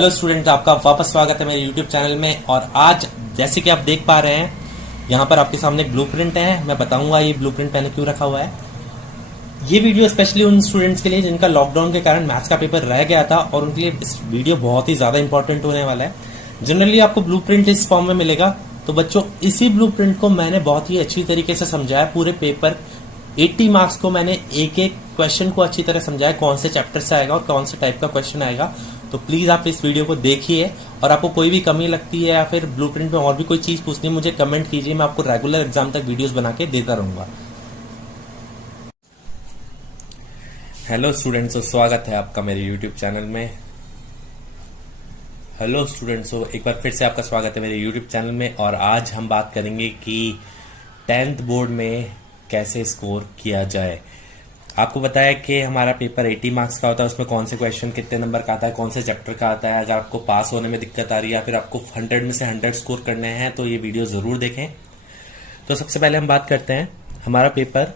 Hello student, आपका वापस स्वागत है मेरे यूट्यूब चैनल में। और आज जैसे कि आप देख पा रहे हैं, यहाँ पर आपके सामने एक ब्लूप्रिंट है। मैं बताऊंगा ये ब्लूप्रिंट मैंने क्यों रखा हुआ है। ये वीडियो स्पेशली उन स्टूडेंट्स के लिए जिनका लॉकडाउन के कारण मैथ्स का पेपर रह गया था, और उनके लिए इस वीडियो बहुत ही ज़्यादा इंपॉर्टेंट होने वाला है। जनरली आपको ब्लूप्रिंट इस फॉर्म में मिलेगा। तो बच्चों, इसी ब्लूप्रिंट को मैंने बहुत ही अच्छी तरीके से समझाया। पूरे पेपर 80 मार्क्स को मैंने एक एक क्वेश्चन को अच्छी तरह समझाया, कौन से चैप्टर से आएगा और कौन से टाइप का क्वेश्चन आएगा। तो प्लीज आप इस वीडियो को देखिए, और आपको कोई भी कमी लगती है या फिर ब्लूप्रिंट में और भी कोई चीज पूछनी है, मुझे कमेंट कीजिए। मैं आपको रेगुलर एग्जाम तक वीडियोस बना के देता रहूंगा। हेलो स्टूडेंट्स, स्वागत है आपका मेरे यूट्यूब चैनल में। हेलो स्टूडेंट्स, एक बार फिर से आपका स्वागत है मेरे यूट्यूब चैनल में। और आज हम बात करेंगे कि 10th बोर्ड में कैसे स्कोर किया जाए। आपको बताया कि हमारा पेपर 80 मार्क्स का होता है, उसमें कौन से क्वेश्चन कितने नंबर का आता है, कौन से चैप्टर का आता है। अगर आपको पास होने में दिक्कत आ रही है या फिर आपको 100 में से 100 स्कोर करने हैं तो ये वीडियो जरूर देखें। तो सबसे पहले हम बात करते हैं हमारा पेपर।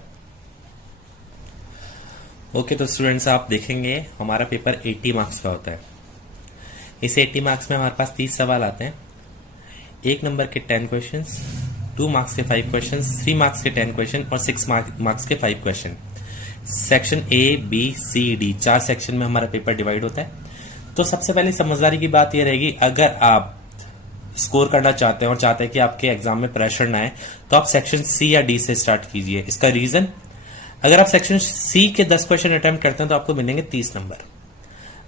ओके, तो स्टूडेंट्स आप देखेंगे हमारा पेपर 80 मार्क्स का होता है। इस 80 मार्क्स में हमारे पास 30 सवाल आते हैं। 1 नंबर के 10 क्वेश्चन, 2 मार्क्स के 5 क्वेश्चन, 3 मार्क्स के 10 क्वेश्चन और 6 मार्क्स के 5 question. Section A, B, C, D 4 section में हमारा पेपर डिवाइड होता है। तो सबसे पहले समझदारी की बात यह रहेगी, अगर आप स्कोर करना चाहते हैं और चाहते हैं कि आपके एग्जाम में प्रेशर ना आए, तो आप सेक्शन सी या डी से स्टार्ट कीजिए। इसका रीजन, अगर आप सेक्शन सी के 10 क्वेश्चन अटेम्प्ट करते हैं तो आपको मिलेंगे 30 नंबर।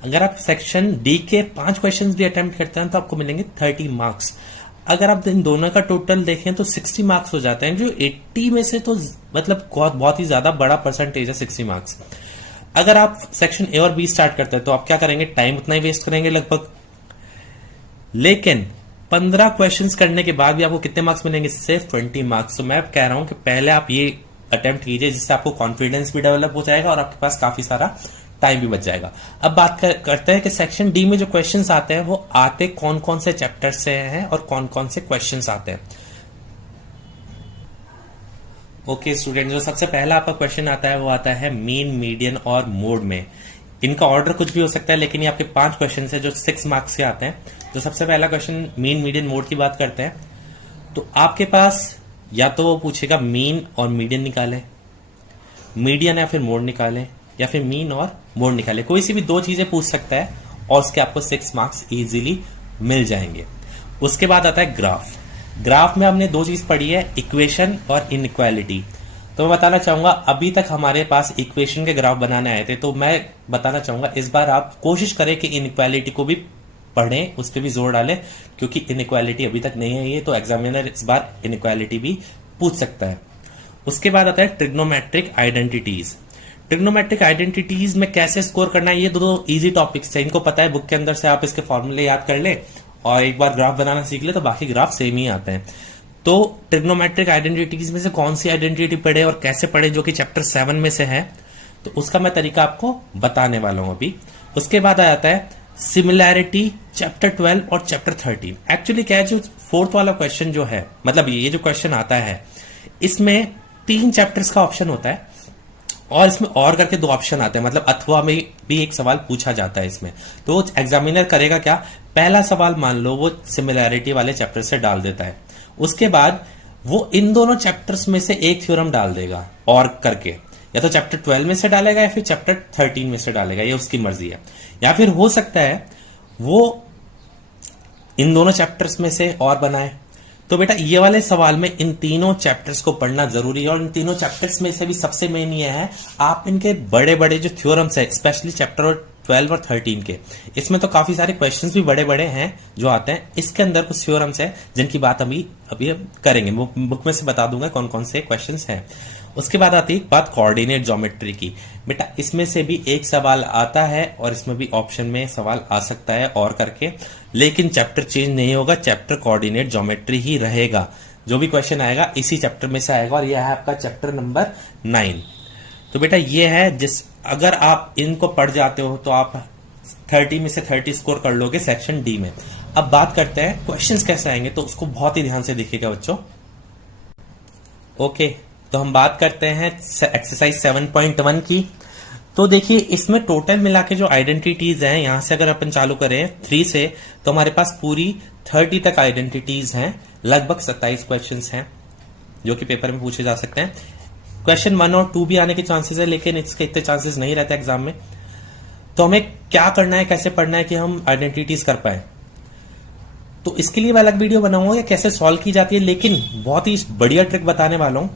अगर आप सेक्शन डी के 5 क्वेश्चन भी अटेम्प्ट करते हैं तो आपको मिलेंगे 30 मार्क्स। अगर आप इन दोनों का टोटल देखें तो 60 मार्क्स हो जाते हैं, जो 80 में से तो मतलब बहुत ही ज्यादा बड़ा परसेंटेज है 60 मार्क्स। अगर आप सेक्शन ए और बी स्टार्ट करते हैं तो आप क्या करेंगे, टाइम उतना ही वेस्ट करेंगे लगभग। लेकिन 15 क्वेश्चंस करने के बाद भी आपको कितने मार्क्स मिलेंगे, सिर्फ 20 मार्क्स। तो मैं कह रहा हूं कि पहले आप ये अटेम्प्ट कीजिए, जिससे आपको कॉन्फिडेंस भी डेवलप हो जाएगा और आपके पास काफी सारा टाइम भी बच जाएगा। अब बात करते हैं कि सेक्शन डी में जो क्वेश्चंस आते हैं वो आते कौन कौन से चैप्टर से हैं और कौन कौन से क्वेश्चंस आते हैं। ओके स्टूडेंट, जो सबसे पहला आपका क्वेश्चन आता है वो आता है मीन, मीडियन और मोड में। इनका ऑर्डर कुछ भी हो सकता है, लेकिन ये आपके 5 क्वेश्चन है जो 6 मार्क्स के आते हैं। तो सबसे पहला क्वेश्चन मीन, मीडियन, मोड की बात करते हैं। तो आपके पास या तो वो पूछेगा मीन और मीडियन निकाले, मीडियन या फिर मोड निकाले, या फिर मीन और मोड निकाले। कोई सी भी 2 चीजें पूछ सकता है और उसके आपको 6 मार्क्स इजीली मिल जाएंगे। उसके बाद आता है ग्राफ। ग्राफ में हमने 2 चीज पढ़ी है, इक्वेशन और इनइक्वालिटी। तो मैं बताना चाहूंगा, अभी तक हमारे पास इक्वेशन के ग्राफ बनाने आए थे, तो मैं बताना चाहूंगा इस बार आप कोशिश करें कि इनइक्वालिटी को भी पढ़ें, उस पर भी जोर डालें, क्योंकि इनइक्वालिटी अभी तक नहीं है ये, तो एग्जामिनर इस बार इनइक्वालिटी भी पूछ सकता है। उसके बाद आता है ट्रिग्नोमेट्रिक आइडेंटिटीज। ट्रिग्नोमेट्रिक आइडेंटिटीज में कैसे स्कोर करना है, ये 2 इजी टॉपिक्स है, इनको पता है। बुक के अंदर से आप इसके फॉर्मूले याद कर ले और एक बार ग्राफ बनाना सीख ले तो बाकी ग्राफ सेम ही आते हैं। तो ट्रिग्नोमेट्रिक आइडेंटिटीज में से कौन सी आइडेंटिटी पढ़े और कैसे पढ़े, जो कि चैप्टर 7 में से है, तो उसका मैं तरीका आपको बताने वाला हूं अभी। उसके बाद आ जाता है सिमिलैरिटी, चैप्टर 12 और चैप्टर 13। एक्चुअली क्या है, जो 4th वाला क्वेश्चन जो है, मतलब ये जो क्वेश्चन आता है, इसमें 3 चैप्टर्स का ऑप्शन होता है और इसमें और करके 2 ऑप्शन आते हैं, मतलब अथवा में भी एक सवाल पूछा जाता है इसमें। तो एग्जामिनर करेगा क्या, पहला सवाल मान लो वो सिमिलैरिटी वाले चैप्टर से डाल देता है, उसके बाद वो इन दोनों चैप्टर्स में से एक थ्योरम डाल देगा और करके, या तो चैप्टर 12 में से डालेगा या फिर चैप्टर 13 में से डालेगा, ये उसकी मर्जी है। या फिर हो सकता है वो इन दोनों चैप्टर्स में से और बनाए। तो बेटा ये वाले सवाल में इन तीनों चैप्टर्स को पढ़ना जरूरी है, और इन तीनों चैप्टर्स में से भी सबसे मेन ये है, आप इनके बड़े बड़े जो थ्योरम्स है, स्पेशली चैप्टर 12 और 13 के, इसमें तो काफी सारे क्वेश्चंस भी बड़े बड़े हैं जो आते हैं। इसके अंदर कुछ थ्योरम्स है जिनकी बात अभी करेंगे, बुक में से बता दूंगा कौन कौन से क्वेश्चंस हैं। उसके बाद आती है बात कोऑर्डिनेट ज्योमेट्री की। बेटा इसमें से भी एक सवाल आता है और इसमें भी ऑप्शन में सवाल आ सकता है और करके, लेकिन चैप्टर चेंज नहीं होगा, चैप्टर कोऑर्डिनेट ज्योमेट्री ही रहेगा। जो भी क्वेश्चन आएगा इसी चैप्टर में से आएगा, और यह है आपका चैप्टर नंबर 9। तो बेटा ये है, जिस अगर आप इनको पढ़ जाते हो तो आप 30 में से 30 स्कोर कर लोगे सेक्शन डी में। अब बात करते हैं क्वेश्चंस कैसे आएंगे, तो उसको बहुत ही ध्यान से देखिएगा बच्चों। ओके, तो हम बात करते हैं एक्सरसाइज 7.1 की। तो देखिए इसमें टोटल मिला के जो आइडेंटिटीज हैं, यहां से अगर अपन चालू करें 3 से, तो हमारे पास पूरी 30 तक आइडेंटिटीज हैं। लगभग 27 क्वेश्चंस हैं जो कि पेपर में पूछे जा सकते हैं। क्वेश्चन 1 और 2 भी आने के चांसेस है, लेकिन इसके इतने चांसेस नहीं रहते एग्जाम में। तो हमें क्या करना है, कैसे पढ़ना है कि हम आइडेंटिटीज कर पाए, तो इसके लिए मैं अलग वीडियो बनाऊंगा कि कैसे सॉल्व की जाती है, लेकिन बहुत ही बढ़िया ट्रिक बताने वाला हूं।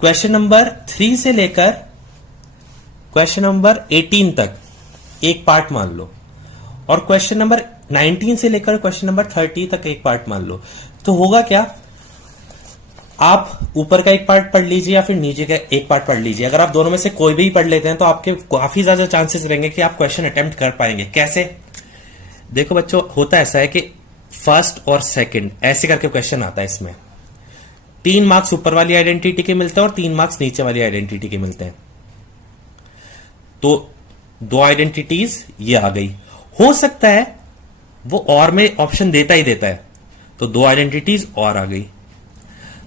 क्वेश्चन नंबर 3 से लेकर क्वेश्चन नंबर 18 तक एक पार्ट मान लो, और क्वेश्चन नंबर 19 से लेकर क्वेश्चन नंबर 30 तक एक पार्ट मान लो। तो होगा क्या, आप ऊपर का एक पार्ट पढ़ लीजिए या फिर नीचे का एक पार्ट पढ़ लीजिए। अगर आप दोनों में से कोई भी पढ़ लेते हैं तो आपके काफी ज्यादा चांसेस रहेंगे कि आप क्वेश्चन अटेम्प्ट कर पाएंगे। कैसे? देखो बच्चों, होता ऐसा है कि फर्स्ट और सेकंड ऐसे करके क्वेश्चन आता है। इसमें 3 मार्क्स ऊपर वाली आइडेंटिटी के मिलते हैं और 3 मार्क्स नीचे वाली आइडेंटिटी के मिलते हैं। तो 2 आइडेंटिटीज ये आ गई। हो सकता है वो और में ऑप्शन देता ही देता है, तो 2 आइडेंटिटीज और आ गई।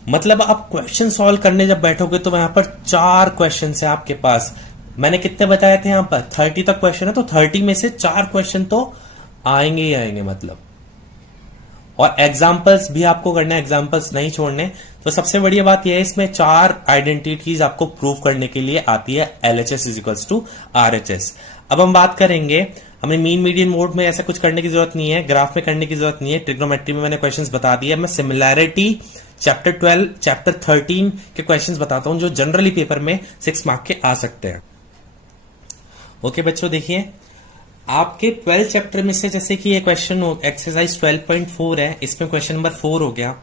मतलब आप क्वेश्चन सॉल्व करने जब बैठोगे तो वहां पर 4 क्वेश्चन है आपके पास। मैंने कितने बताए थे यहां पर 30 तक क्वेश्चन है, तो 30 में से 4 क्वेश्चन तो आएंगे ही आएंगे मतलब। और एग्जाम्पल्स भी आपको करना है, एग्जाम्पल्स नहीं छोड़ने। तो सबसे बढ़िया बात यह है, इसमें 4 आइडेंटिटीज आपको प्रूव करने के लिए आती है। LHS = RHS। अब हम बात करेंगे, हमें मीन मीडियन मोड में ऐसा कुछ करने की जरूरत नहीं है, ग्राफ में करने की जरूरत नहीं है। ट्रिग्नोमेट्री में मैंने क्वेश्चंस बता दिया। मैं सिमिलैरिटी चैप्टर 12, चैप्टर 13 के क्वेश्चंस बताता हूं जो जनरली पेपर में 6 मार्क के आ सकते हैं। ओके बच्चों, देखिए आपके 12 चैप्टर में से, जैसे कि ये क्वेश्चन एक्सरसाइज 12.4 है, इसमें क्वेश्चन नंबर 4 हो गया,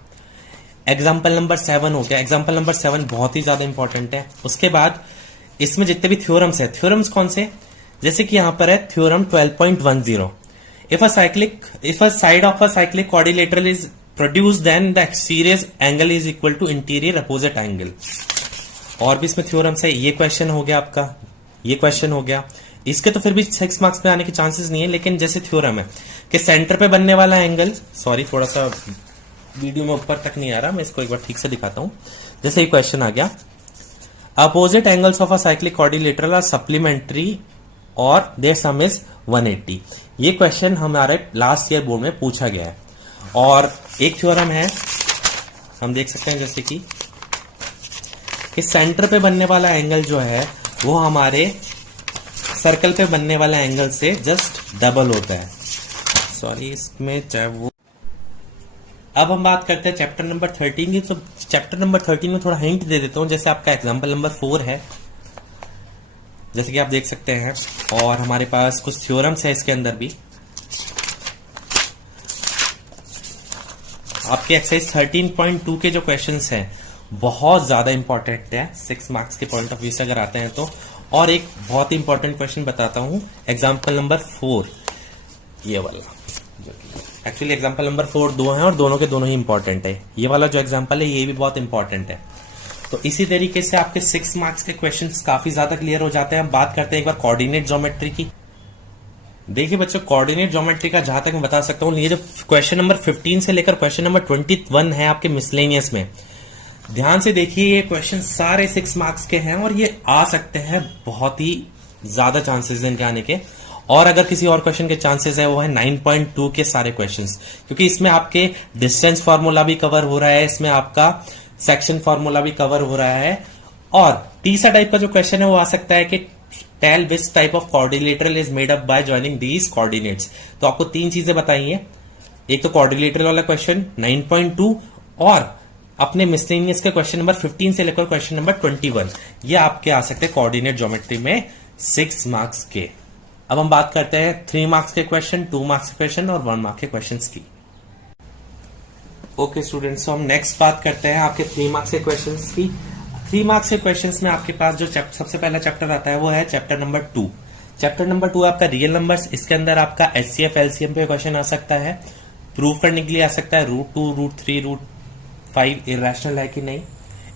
एग्जाम्पल नंबर 7 हो गया। एग्जाम्पल नंबर 7 बहुत ही ज्यादा इंपॉर्टेंट है। उसके बाद इसमें जितने भी थ्योरम्स है, थ्योरम्स कौन से, जैसे कि यहां पर है theorem 12.10, if a side of a cyclic quadrilateral is produced then the exterior angle is equal to interior opposite angle. और भी इसमें थ्योरम्स है। ये क्वेश्चन हो गया आपका, ये क्वेश्चन हो गया। इसके तो फिर भी 6 मार्क्स में आने के चांसेस नहीं है, लेकिन जैसे थ्योरम है कि सेंटर पे बनने वाला एंगल, सॉरी थोड़ा सा वीडियो में ऊपर तक नहीं आ रहा, मैं इसको एक बार ठीक से दिखाता हूं। जैसे ये क्वेश्चन आ गया, opposite angles of a cyclic quadrilateral are supplementary और देयर सम इज 180। ये क्वेश्चन हमारे लास्ट ईयर बोर्ड में पूछा गया है। और एक थ्योरम है, हम देख सकते हैं जैसे कि सेंटर पे बनने वाला एंगल जो है वो हमारे सर्कल पे बनने वाला एंगल से जस्ट डबल होता है। सॉरी, इसमें चाहे वो। अब हम बात करते हैं चैप्टर नंबर 13 की। तो चैप्टर नंबर 13 में थोड़ा हिंट दे देता हूं। जैसे आपका एग्जाम्पल नंबर 4 है, जैसे कि आप देख सकते हैं, और हमारे पास कुछ थ्योरम्स है इसके अंदर भी। आपके एक्सरसाइज 13.2 के जो क्वेश्चंस हैं बहुत ज्यादा इंपॉर्टेंट है 6 मार्क्स के पॉइंट ऑफ व्यू से अगर आते हैं तो। और एक बहुत ही इंपॉर्टेंट क्वेश्चन बताता हूं, एग्जाम्पल नंबर 4, ये वाला। एक्चुअली एग्जाम्पल नंबर 4 2 हैं और दोनों के दोनों ही इंपॉर्टेंट है। ये वाला जो एग्जाम्पल है ये भी बहुत इंपॉर्टेंट है। तो इसी तरीके से आपके 6 मार्क्स के क्वेश्चंस काफी ज्यादा क्लियर हो जाते हैं। हम बात करते हैं एक बार कोऑर्डिनेट ज्योमेट्री की। देखिए बच्चों, कोऑर्डिनेट ज्योमेट्री का जहां तक मैं बता सकता हूं, ये जो क्वेश्चन नंबर 15 से लेकर क्वेश्चन नंबर 21 है आपके मिसलेनियस में, ध्यान से देखिए। ये क्वेश्चन सारे 6 मार्क्स के हैं और ये आ सकते हैं, बहुत ही ज्यादा चांसेस हैं इनके आने के। और अगर किसी और क्वेश्चन के चांसेस है वो है 9.2 के सारे क्वेश्चंस, क्योंकि इसमें आपके डिस्टेंस फार्मूला भी कवर हो रहा है, इसमें आपका सेक्शन फार्मूला भी कवर हो रहा है। और तीसरा टाइप का जो क्वेश्चन है वो आ सकता है कि tell which type of coordinator is made up by joining these coordinates. तो आपको 3 चीजें बताइए, एक तो कोऑर्डिनेटर वाला क्वेश्चन 9.2 और अपने मिसलेनियस के क्वेश्चन नंबर 15 से लेकर क्वेश्चन नंबर 21, ये आपके आ सकते हैं कोऑर्डिनेट ज्योमेट्री में 6 मार्क्स के। अब हम बात करते हैं 3 मार्क्स के क्वेश्चन, 2 मार्क्स के क्वेश्चन और 1 मार्क के क्वेश्चंस की। ओके स्टूडेंट्स, तो हम नेक्स्ट बात करते हैं आपके 3 मार्क्स के क्वेश्चंस की। 3 मार्क्स के क्वेश्चंस में आपके पास जो सबसे पहला चैप्टर आता है वो है चैप्टर नंबर 2। चैप्टर नंबर 2 आपका रियल नंबर्स। इसके अंदर आपका HCF LCM पे क्वेश्चन आ सकता है, प्रूव करने के लिए आ सकता है √2, √3, √5 इरेशनल है कि नहीं।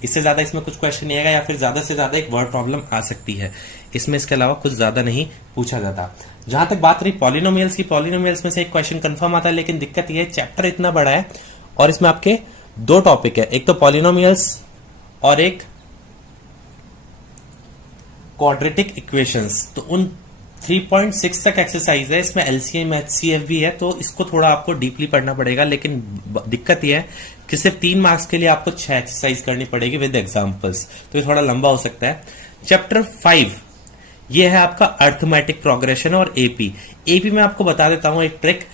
इससे ज्यादा इसमें कुछ क्वेश्चन नहीं आएगा, या फिर ज्यादा से ज्यादा एक वर्ड प्रॉब्लम आ सकती है इसमें। इसके अलावा कुछ ज्यादा नहीं पूछा जाता। जहां तक बात रही पॉलिनोमियल्स की, पॉलिनोमियल्स में से एक क्वेश्चन कंफर्म आता है, लेकिन दिक्कत यह है चैप्टर इतना बड़ा है और इसमें आपके 2 टॉपिक है, एक तो पॉलिनोमियल्स और एक क्वाड्रेटिक इक्वेशंस, तो उन 3.6 तक एक्सरसाइज है, इसमें एलसीएम एचसीएफ भी है, तो इसको थोड़ा आपको डीपली पढ़ना पड़ेगा। लेकिन दिक्कत यह है कि सिर्फ 3 मार्क्स के लिए आपको 6 एक्सरसाइज करनी पड़ेगी विद एग्जांपल्स, तो ये थोड़ा लंबा हो सकता है। चैप्टर 5 ये है आपका अर्थमेटिक प्रोग्रेशन और एपी। एपी में आपको बता देता हूं एक ट्रिक,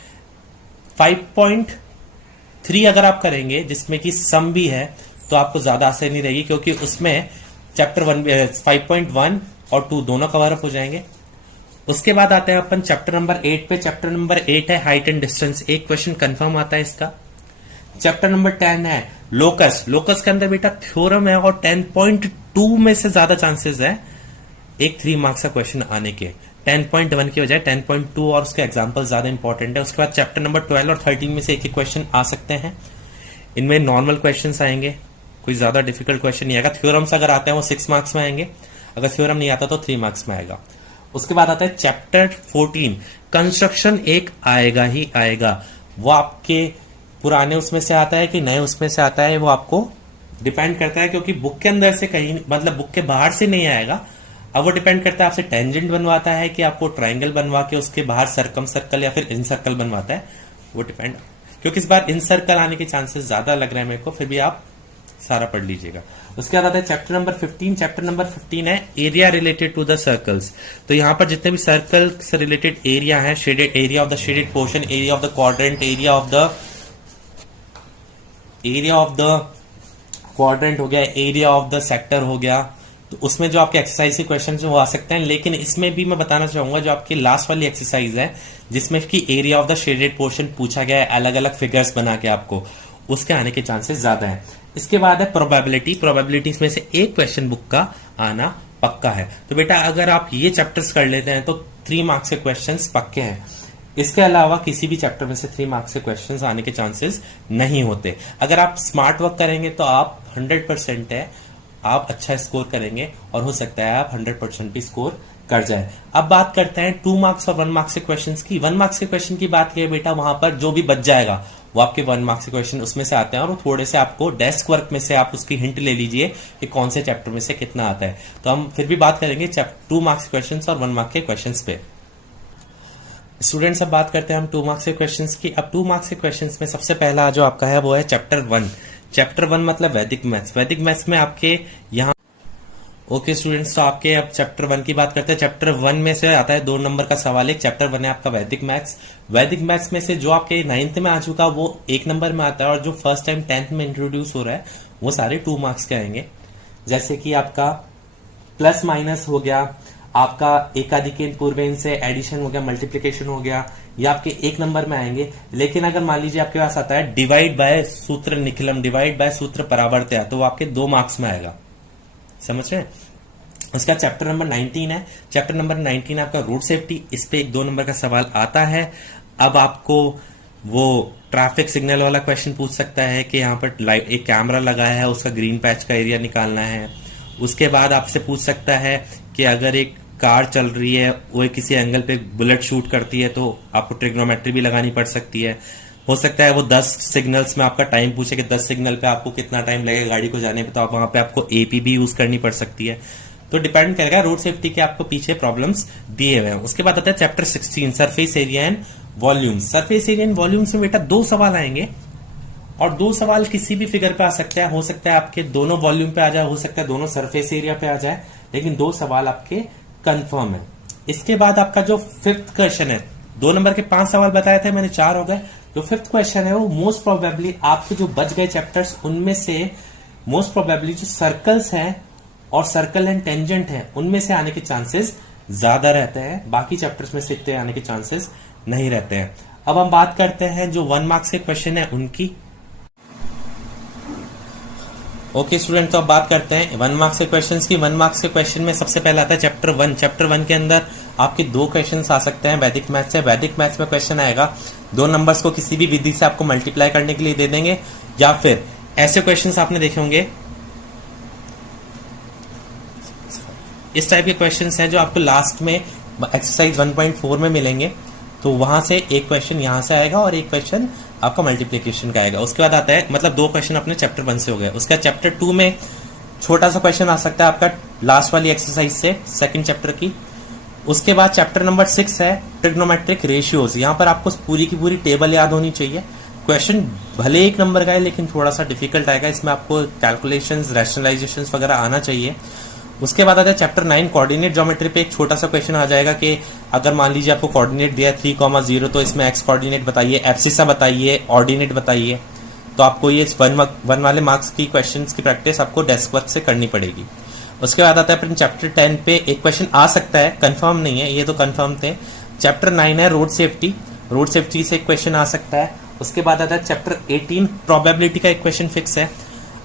5.3 अगर आप करेंगे जिसमें कि सम भी है तो आपको ज्यादा आसानी नहीं रहेगी, क्योंकि उसमें चैप्टर 5.1 और 2 दोनों कवर अप हो जाएंगे। उसके बाद आते हैं अपन चैप्टर नंबर 8 पे। चैप्टर नंबर 8 है हाइट एंड डिस्टेंस, एक क्वेश्चन कंफर्म आता है इसका। चैप्टर नंबर 10 है लोकस। लोकस के अंदर बेटा थ्योरम है और 10.2 में से ज्यादा चांसेस है एक 3 मार्क्स का क्वेश्चन आने के, 10.1 की बजाय 10.2, और उसके एग्जांपल ज्यादा इंपॉर्टेंट है। उसके बाद चैप्टर नंबर 12 और 13 में से एक क्वेश्चन आ सकते हैं, इनमें नॉर्मल क्वेश्चंस आएंगे, कोई ज्यादा डिफिकल्ट क्वेश्चन नहीं आएगा। थ्योरम्स अगर आते हैं वो 6 मार्क्स में आएंगे, अगर थ्योरम नहीं आता तो 3 मार्क्स में आएगा। उसके बाद आता है चैप्टर 14 कंस्ट्रक्शन, एक आएगा ही आएगा, वो आपके पुराने उसमें से आता है कि नए उसमें से आता है वो आपको डिपेंड करता है, क्योंकि बुक के अंदर से कहीं मतलब बुक के बाहर से नहीं आएगा। अब वो डिपेंड करता है आपसे टेंजेंट बनवाता है कि आपको ट्रायंगल बनवा के उसके बाहर सर्कम सर्कल या फिर इन सर्कल बनवाता है, वो डिपेंड, क्योंकि इस बार इन सर्कल आने के चांसेस ज्यादा लग रहे हैं मेरे को, फिर भी आप सारा पढ़ लीजिएगा। उसके बाद आता है चैप्टर नंबर 15। चैप्टर नंबर 15 है area related to the circles, तो यहां पर जितने भी सर्कल से रिलेटेड एरिया है, shaded area of the shaded portion, area of the quadrant, area of the quadrant हो गया, एरिया ऑफ द सेक्टर हो गया, तो उसमें जो आपके एक्सरसाइज के क्वेश्चन वो आ सकते हैं। लेकिन इसमें भी मैं बताना चाहूंगा जो आपकी लास्ट वाली एक्सरसाइज है जिसमें कि area of the shaded portion पूछा गया है अलग अलग फिगर्स बना के, आपको उसके आने के चांसेस ज्यादा है। इसके बाद है प्रोबेबिलिटी। प्रोबेबिलिटीज में से एक क्वेश्चन बुक का आना पक्का है, तो बेटा अगर आप ये चैप्टर्स कर लेते हैं तो 3 मार्क्स के क्वेश्चंस पक्के हैं। इसके अलावा किसी भी चैप्टर में से 3 मार्क्स के क्वेश्चंस आने के चांसेस नहीं होते। अगर आप स्मार्ट वर्क करेंगे तो आप 100% है, आप अच्छा स्कोर करेंगे और हो सकता है आप 100% भी स्कोर कर जाए। अब बात करते हैं 2 मार्क्स और 1 मार्क्स के क्वेश्चंस की। 1 मार्क्स के क्वेश्चन की बात की बेटा, वहां पर जो भी बच जाएगा वो आपके 1 मार्क्स के क्वेश्चन उसमें से आते हैं, और वो थोड़े से आपको डेस्क वर्क में से आप उसकी हिंट ले लीजिए कि कौन से चैप्टर में से कितना आता है। तो हम फिर भी बात करेंगे 2 मार्क्स के क्वेश्चन और 1 मार्क्स के क्वेश्चन पे। स्टूडेंट्स अब बात करते हैं हम 2 मार्क्स के क्वेश्चंस की। अब 2 मार्क्स के क्वेश्चंस में सबसे पहला जो आपका है वो है चैप्टर 1। चैप्टर 1 मतलब वैदिक मैथ्स। वैदिक मैथ्स में आपके यहाँ ओके स्टूडेंट्स, तो आपके अब चैप्टर 1 की बात करते हैं। चैप्टर 1 में से आता है 2 नंबर का सवाल। एक चैप्टर 1 है आपका वैदिक मैथ्स। वैदिक मैथ्स में से जो आपके 9th में आ चुका वो 1 नंबर में आता है, और जो फर्स्ट टाइम 10th में इंट्रोड्यूस हो रहा है वो सारे 2 मार्क्स के आएंगे। जैसे कि आपका प्लस माइनस हो गया, आपका एकाधिक पूर्वेन से एडिशन हो गया, मल्टीप्लीकेशन हो गया, ये आपके 1 नंबर में आएंगे। लेकिन अगर मान लीजिए आपके पास आता है डिवाइड बाय सूत्र निखिलम, डिवाइड बाय सूत्र परावर्त्य, तो वो आपके 2 मार्क्स में आएगा। समझ रहे हैं? उसका चैप्टर नंबर 19 है। चैप्टर नंबर 19 आपका रोड सेफ्टी, इस पे 1-2 नंबर का सवाल आता है। अब आपको वो ट्रैफिक सिग्नल वाला क्वेश्चन पूछ सकता है कि यहाँ पर एक कैमरा लगा है, उसका ग्रीन पैच का एरिया निकालना है। उसके बाद आपसे पूछ सकता है कि अगर एक कार चल रही है, वो किसी एंगल पे बुलेट शूट करती है, तो आपको ट्रिग्नोमेट्री भी लगानी पड़ सकती है। हो सकता है वो 10 सिग्नल्स में आपका टाइम पूछे कि 10 सिग्नल पे आपको कितना टाइम लगेगा गाड़ी को जाने पे, तो आप वहां पे आपको एपी भी यूज करनी पड़ सकती है। तो डिपेंड करेगा रोड सेफ्टी के आपको पीछे प्रॉब्लम्स दिए हुए हैं। उसके बाद आता है chapter 16 surface area and volume. Surface area and volumes में बेटा 2 सवाल आएंगे, और 2 सवाल किसी भी फिगर पे आ सकते हैं। हो सकता है आपके दोनों वॉल्यूम पे आ जाए, हो सकता है दोनों सरफेस एरिया पे आ जाए, लेकिन 2 सवाल आपके कंफर्म है। इसके बाद आपका जो 5th क्वेश्चन है, 2 नंबर के 5 सवाल बताए थे मैंने, 4 हो गए। जो 5th क्वेश्चन है वो मोस्ट प्रोबेबली आपके जो बच गए चैप्टर्स उनमें से मोस्ट प्रोबेबली जो सर्कल्स हैं और सर्कल एंड टेंजेंट है उनमें से आने के चांसेस ज्यादा रहते हैं, बाकी चैप्टर्स में से इतने आने के चांसेस नहीं रहते हैं। अब हम बात करते हैं जो 1 मार्क्स के क्वेश्चन है उनकी। ओके स्टूडेंट, तो अब बात करते हैं 1 मार्क्स के क्वेश्चंस की। 1 मार्क्स के क्वेश्चन में सबसे पहला आता है चैप्टर 1। चैप्टर 1 के अंदर आपके 2 क्वेश्चंस आ सकते हैं वैदिक मैथ्स से। वैदिक मैथ्स में क्वेश्चन आएगा 2 नंबर्स को किसी भी विधि से आपको मल्टीप्लाई करने के लिए दे देंगे, या फिर ऐसे क्वेश्चंस आपने देखे होंगे, इस टाइप के क्वेश्चंस हैं जो आपको लास्ट में एक्सरसाइज 1.4 में मिलेंगे। तो वहां से एक क्वेश्चन यहां से आएगा और एक क्वेश्चन आपका मल्टीप्लिकेशन का आएगा। उसके बाद आता है मतलब 2 क्वेश्चन अपने चैप्टर 1 से हो गए। उसके बाद चैप्टर 2 में छोटा सा क्वेश्चन आ सकता है आपका लास्ट वाली एक्सरसाइज से, सेकंड चैप्टर की। उसके बाद चैप्टर नंबर 6 है ट्रिग्नोमेट्रिक रेशियोज। यहां पर आपको पूरी की पूरी टेबल याद होनी चाहिए। क्वेश्चन भले एक नंबर का है लेकिन थोड़ा सा डिफिकल्ट आएगा, इसमें आपको कैलकुलेशंस, रैशनलाइजेशंस वगैरह आना चाहिए। उसके बाद आता है चैप्टर 9 कोऑर्डिनेट ज्योमेट्री पे। एक छोटा सा क्वेश्चन आ जाएगा कि अगर मान लीजिए आपको कोऑर्डिनेट दिया 3,0 तो इसमें एक्स कोऑर्डिनेट बताइए, एब्सिसा बताइए, ऑर्डिनेट बताइए। तो आपको ये वन वाले मार्क्स की क्वेश्चंस की प्रैक्टिस आपको डेस्क वर्क से करनी पड़ेगी। उसके बाद आता है अपने चैप्टर 10 पे एक क्वेश्चन आ सकता है, कंफर्म नहीं है, ये तो कंफर्म थे। चैप्टर 9 है रोड सेफ्टी, रोड सेफ्टी से एक क्वेश्चन आ सकता है। उसके बाद आता है चैप्टर 18 प्रोबेबिलिटी का एक क्वेश्चन फिक्स है।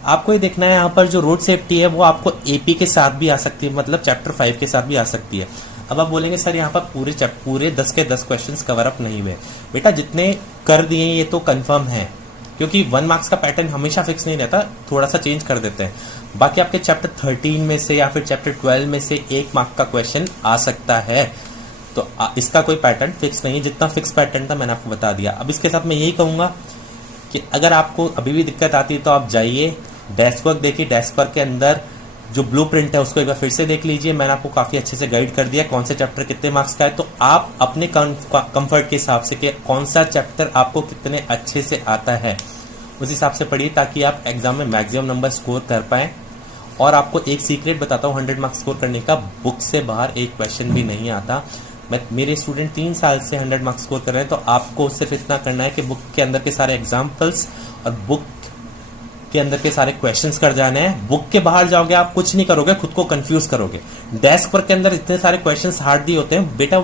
आपको ये देखना है यहाँ पर जो रोड सेफ्टी है वो आपको एपी के साथ भी आ सकती है, मतलब चैप्टर 5 के साथ भी आ सकती है। अब आप बोलेंगे सर यहाँ पर पूरे 10 के 10 क्वेश्चंस कवर अप नहीं हुए। बेटा जितने कर दिए ये तो कंफर्म है, क्योंकि 1 मार्क्स का पैटर्न हमेशा फिक्स नहीं रहता, थोड़ा सा चेंज कर देते हैं। बाकी आपके चैप्टर 13 में से या फिर चैप्टर 12 में से 1 मार्क का क्वेश्चन आ सकता है, तो इसका कोई पैटर्न फिक्स नहीं है। जितना फिक्स पैटर्न था मैंने आपको बता दिया। अब इसके साथ मैं यही कहूंगा कि अगर आपको अभी भी दिक्कत आती है तो आप जाइए डेस्क वर्क देखिए, डेस्क वर्क के अंदर जो ब्लूप्रिंट है उसको एक बार फिर से देख लीजिए। मैंने आपको काफी अच्छे से गाइड कर दिया कौन सा चैप्टर कितने मार्क्स का है, तो आप अपने कंफर्ट के हिसाब से कि कौन सा चैप्टर आपको कितने अच्छे से आता है उस हिसाब से पढ़िए, ताकि आप एग्जाम में मैक्सिमम नंबर स्कोर कर पाए। और आपको एक सीक्रेट बताता हूँ 100 मार्क्स स्कोर करने का, बुक से बाहर एक क्वेश्चन भी नहीं आता। मेरे स्टूडेंट 3 साल से 100 मार्क्स स्कोर कर रहे हैं, तो आपको सिर्फ इतना करना है कि बुक के अंदर के सारे एग्जाम्पल्स और बुक के अंदर के सारे क्वेश्चंस कर जाने हैं। बुक के बाहर जाओगे आप कुछ नहीं करोगे, खुद को कंफ्यूज करोगे। डेस्क वर्क के अंदर इतने सारे क्वेश्चंस हार्ड दिए होते हैं बेटा,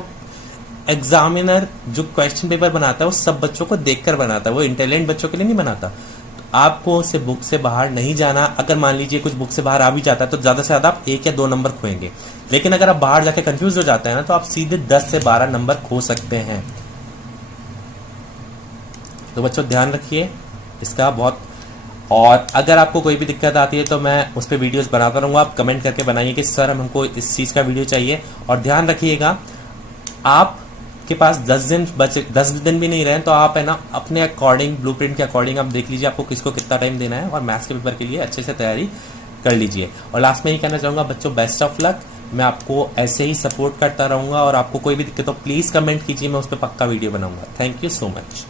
एग्जामिनर जो क्वेश्चन पेपर बनाता है वो सब बच्चों को देखकर बनाता है, वो इंटेलिजेंट बच्चों के लिए नहीं बनाता। तो आपको से बुक से बाहर नहीं जाना। अगर मान लीजिए कुछ बुक से बाहर आ भी जाता है तो ज्यादा से ज्यादा आप 1 या 2 नंबर खोएंगे, लेकिन अगर आप बाहर जाके कंफ्यूज हो जाते हैं ना तो आप सीधे 10 से 12 नंबर खो सकते हैं। तो बच्चों ध्यान रखिए इसका बहुत। और अगर आपको कोई भी दिक्कत आती है तो मैं उस पर वीडियोस बनाता रहूंगा, आप कमेंट करके बनाइए कि सर हमको इस चीज का वीडियो चाहिए। और ध्यान रखिएगा आपके पास 10 दिन बचे, 10 दिन भी नहीं रहे तो आप है ना अपने अकॉर्डिंग, ब्लूप्रिंट के अकॉर्डिंग आप देख लीजिए आपको किसको कितना टाइम देना है, और मैथ्स के पेपर के लिए अच्छे से तैयारी कर लीजिए। और लास्ट में ही कहना चाहूंगा बच्चों, बेस्ट ऑफ लक। मैं आपको ऐसे ही सपोर्ट करता रहूंगा, और आपको कोई भी दिक्कत हो प्लीज कमेंट कीजिए, मैं उस पर पक्का वीडियो बनाऊंगा। Thank you so much.